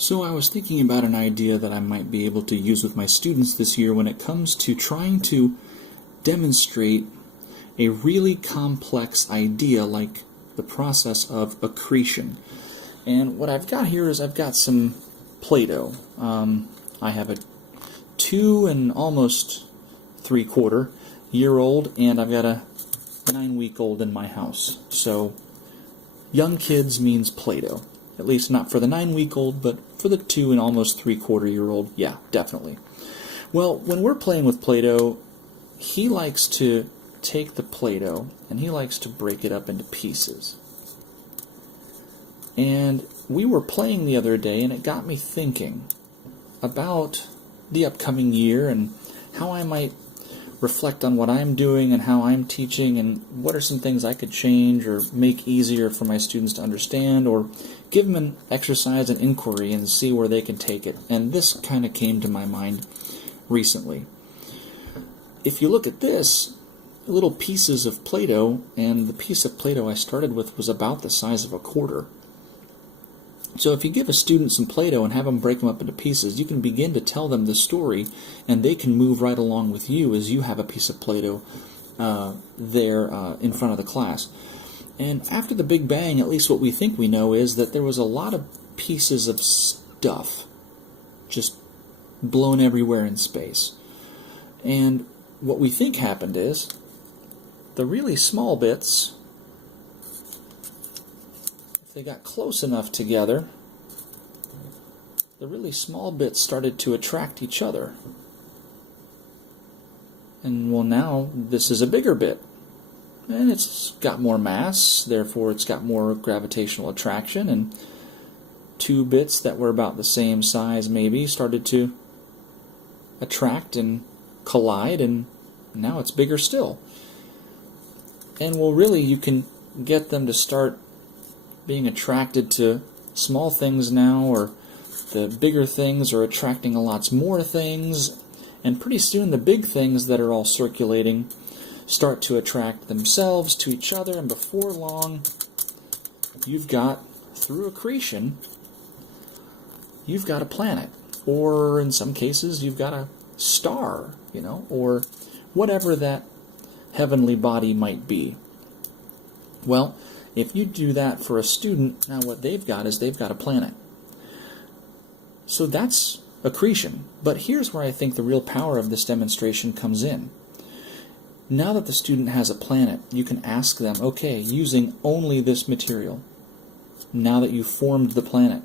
So I was thinking about an idea that I might be able to use with my students this year when it comes to trying to demonstrate a really complex idea like the process of accretion. And what I've got here is I've got some Play-Doh. I have a 2 and almost 3/4 year old, and I've got a 9-week-old in my house. So young kids means Play-Doh. At least not for the 9-week-old, but for the 2 and almost 3/4 year old, yeah, definitely. Well, when we're playing with Play-Doh, he likes to take the Play-Doh and he likes to break it up into pieces. And we were playing the other day, and it got me thinking about the upcoming year and how I might reflect on what I'm doing and how I'm teaching, and what are some things I could change or make easier for my students to understand, or give them an exercise and inquiry and see where they can take it. And this kind of came to my mind recently. If you look at this, little pieces of Play-Doh, and the piece of Play-Doh I started with was about the size of a quarter. So if you give a student some Play-Doh and have them break them up into pieces, you can begin to tell them the story, and they can move right along with you as you have a piece of Play-Doh there in front of the class. And after the Big Bang, at least what we think we know is that there was a lot of pieces of stuff just blown everywhere in space. And what we think happened is the really small bits, if they got close enough together, the really small bits started to attract each other. And well, now this is a bigger bit. And it's got more mass, therefore it's got more gravitational attraction, and 2 bits that were about the same size maybe started to attract and collide, and now it's bigger still. And well, really, you can get them to start being attracted to small things now, or the bigger things are attracting a lot more things, and pretty soon the big things that are all circulating start to attract themselves to each other, and before long, you've got, through accretion, you've got a planet, or in some cases, you've got a star, or whatever that heavenly body might be. Well, if you do that for a student, now what they've got is they've got a planet. So that's accretion. But here's where I think the real power of this demonstration comes in. Now that the student has a planet, you can ask them, okay, using only this material, now that you've formed the planet,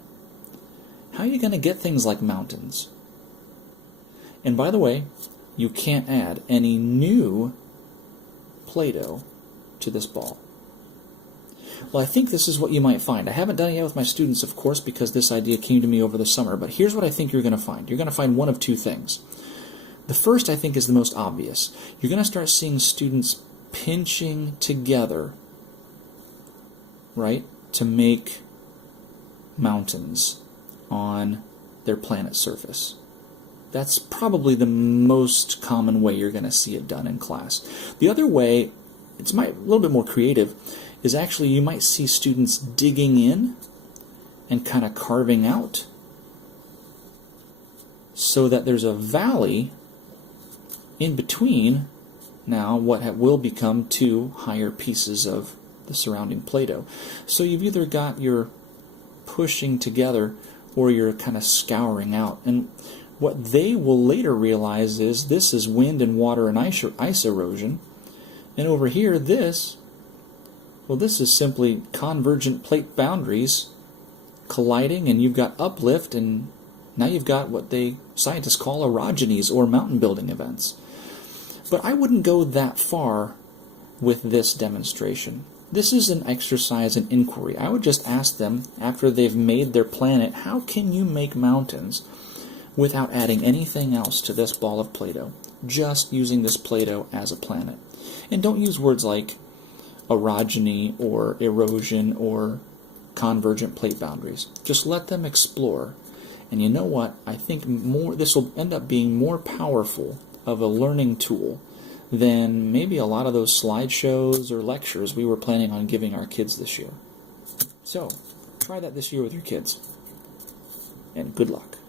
how are you going to get things like mountains? And by the way, you can't add any new Play-Doh to this ball. Well, I think this is what you might find. I haven't done it yet with my students, of course, because this idea came to me over the summer, but here's what I think you're going to find. You're going to find one of 2 things. The first, I think, is the most obvious. You're going to start seeing students pinching together, right, to make mountains on their planet surface. That's probably the most common way you're going to see it done in class. The other way, it's a little bit more creative, is actually you might see students digging in and kind of carving out so that there's a valley in between now what will become 2 higher pieces of the surrounding Play-Doh. So you've either got your pushing together or you're kind of scouring out. And what they will later realize is this is wind and water and ice erosion. And over here, this is simply convergent plate boundaries colliding, and you've got uplift, and now you've got what scientists call orogenies, or mountain building events. But I wouldn't go that far with this demonstration. This is an exercise in inquiry. I would just ask them, after they've made their planet, how can you make mountains without adding anything else to this ball of Play-Doh? Just using this Play-Doh as a planet. And don't use words like orogeny or erosion or convergent plate boundaries. Just let them explore. And you know what? I think this will end up being more powerful of a learning tool than maybe a lot of those slideshows or lectures we were planning on giving our kids this year. So, try that this year with your kids. and good luck.